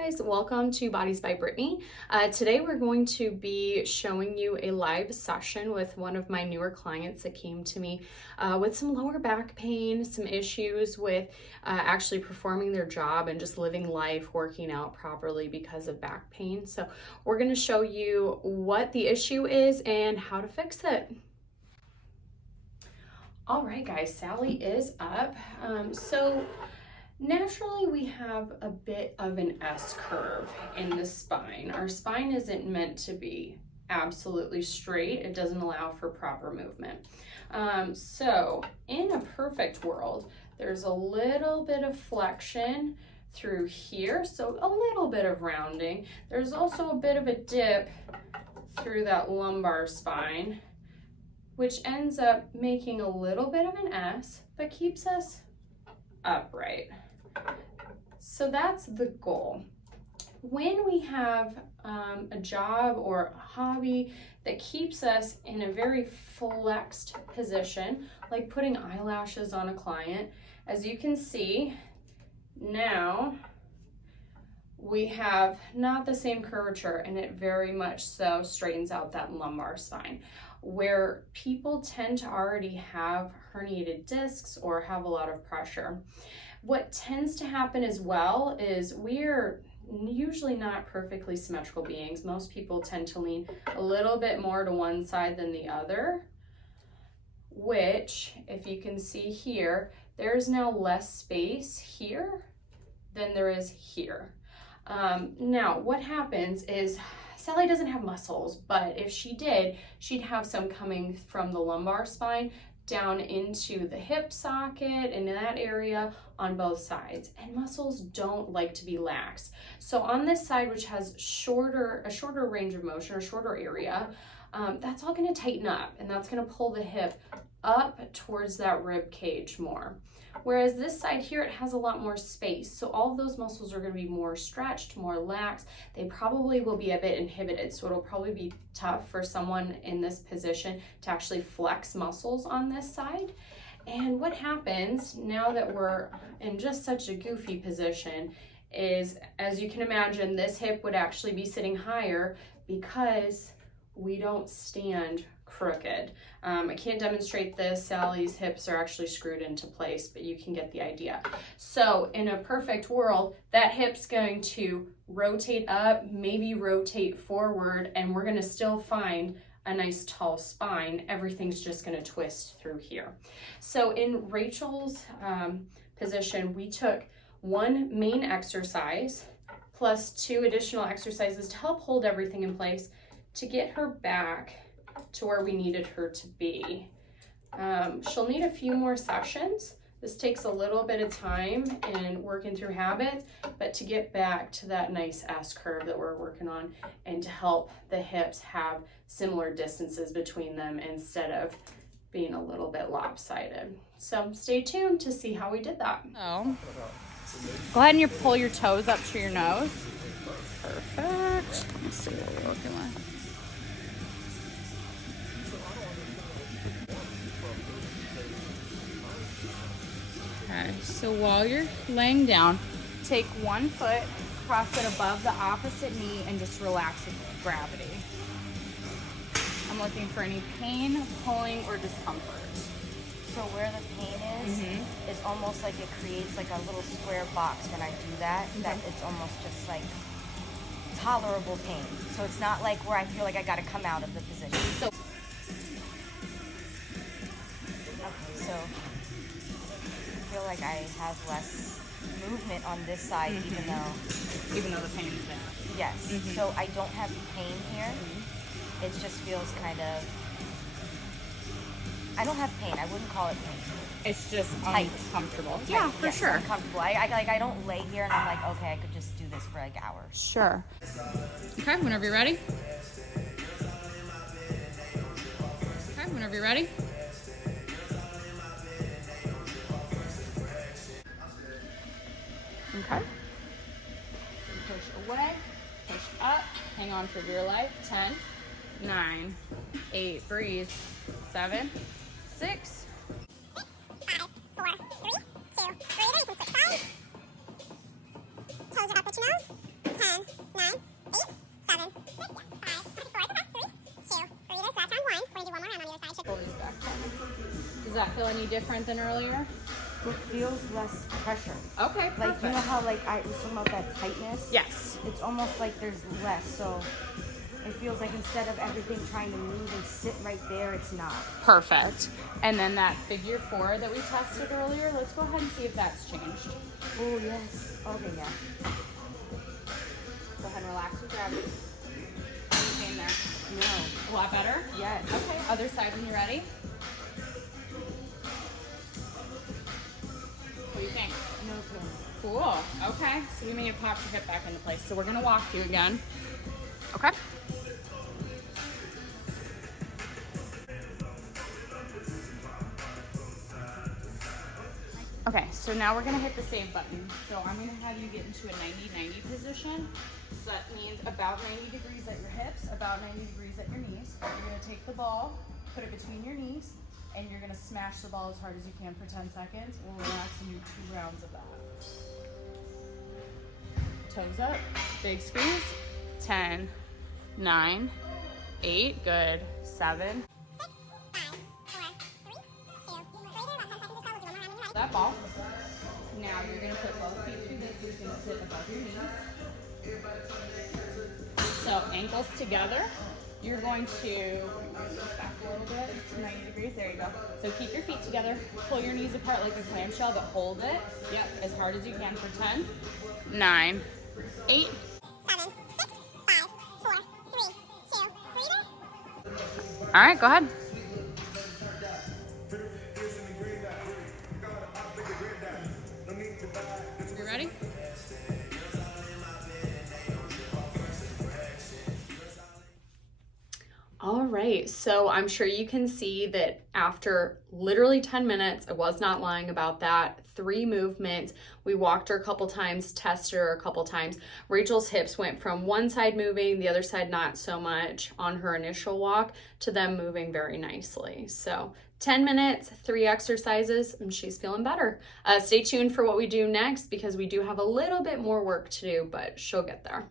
guys, welcome to Bodies by Brittany. Today we're going to be showing you a live session with one of my newer clients that came to me with some lower back pain, some issues with actually performing their job and just living life, working out properly because of back pain. So we're going to show you what the issue is and how to fix it. All right guys, Sally is up. Naturally, we have a bit of an S curve in the spine. Our spine isn't meant to be absolutely straight. It doesn't allow for proper movement. So in a perfect world, there's a little bit of flexion through here, so a little bit of rounding. There's also a bit of a dip through that lumbar spine, which ends up making a little bit of an S, but keeps us upright. So that's the goal. When we have a job or a hobby that keeps us in a very flexed position, like putting eyelashes on a client, as you can see, now we have not the same curvature, and it very much so straightens out that lumbar spine. Where people tend to already have herniated discs or have a lot of pressure. What tends to happen as well is we're usually not perfectly symmetrical beings. Most people tend to lean a little bit more to one side than the other, which, if you can see here, there's now less space here than there is here. Now, what happens is Sally doesn't have muscles, but if she did, she'd have some coming from the lumbar spine down into the hip socket and in that area on both sides. And muscles don't like to be lax. So on this side, which has a shorter range of motion or shorter area, that's all gonna tighten up, and that's gonna pull the hip up towards that rib cage more. Whereas this side here, it has a lot more space. So all of those muscles are gonna be more stretched, more lax. They probably will be a bit inhibited. So it'll probably be tough for someone in this position to actually flex muscles on this side. And what happens now that we're in just such a goofy position is, as you can imagine, this hip would actually be sitting higher because we don't stand crooked. I can't demonstrate this. Sally's hips are actually screwed into place, but you can get the idea. So in a perfect world, that hip's going to rotate up, maybe rotate forward, and we're gonna still find a nice tall spine. Everything's just gonna twist through here. So in Rachel's position, we took one main exercise plus 2 additional exercises to help hold everything in place to get her back to where we needed her to be. She'll need a few more sessions. This takes a little bit of time in working through habits, but to get back to that nice S curve that we're working on and to help the hips have similar distances between them instead of being a little bit lopsided. So stay tuned to see how we did that. So, go ahead and pull your toes up to your nose. Perfect. Let's see what we're looking like. Okay, so while you're laying down, take one foot, cross it above the opposite knee, and just relax with gravity. I'm looking for any pain, pulling, or discomfort. So where the pain is almost like it creates like a little square box when I do that, that it's almost just like tolerable pain. So it's not like where I feel like I gotta come out of the position. So, okay, so I feel like I have less movement on this side, even though the pain's there. yes. So I don't have pain here. It just feels kind of, I don't have pain. I wouldn't call it pain. It's just Tight. uncomfortable. Tight. Yeah, for Yes, sure. uncomfortable. I don't lay here and I'm like, okay, I could just do this for like hours. Sure. Okay, whenever you're ready. Okay, whenever you're ready. Okay. So push away, push up, hang on for dear life. 10, 9, 8, breathe. 7, 6. 5, 4, 3, 2, breathe. You can switch sides. Toes are up at your nose. 7, 9, 8, 7, 6, 5, 4, 3, 2, 3. So that's round 1. We're going to do one more round on the other side. Shoulders back. Does that feel any different than earlier? It feels less pressure. Okay, Like, perfect. you know how, like, I was talking about that tightness? Yes. It's almost like there's less, so it feels like instead of everything trying to move and sit right there, it's not. Perfect. And then that figure 4 that we tested earlier, let's go ahead and see if that's changed. Oh, yes. Okay, yeah. Go ahead and relax with gravity. Any pain there? No. A lot better? Yes. Okay, other side when you're ready. What do you think? No pain. Cool. Okay, so we may have popped your hip back into place. So we're gonna walk you again. Okay. Okay, so now we're gonna hit the save button. So I'm gonna have you get into a 90-90 position. So that means about 90 degrees at your hips, about 90 degrees at your knees. You're gonna take the ball, put it between your knees, and you're gonna smash the ball as hard as you can for 10 seconds. We'll relax and do 2 rounds of that. Toes up, big squeeze. 10, 9, 8, good. 7. 6, 5, 4, 3, 2. Later, about 10 seconds or so. We'll do one more round on the right. That ball. Now you're gonna put both feet through this. It's gonna sit above your knees. So ankles together. You're going to bring your knees back a little bit to 90 degrees. There you go. So keep your feet together. Pull your knees apart like a clamshell, but hold it. Yep, as hard as you can for 10, 9, 8. 7, 6, 5, 4, 3, 2. Breather. All right, go ahead. You ready? All right, so I'm sure you can see that after literally 10 minutes, I was not lying about that, 3 movements. We walked her a couple times, tested her a couple times. Rachel's hips went from one side moving, the other side not so much on her initial walk, to them moving very nicely. So 10 minutes, 3 exercises, and she's feeling better. Stay tuned for what we do next because we do have a little bit more work to do, but she'll get there.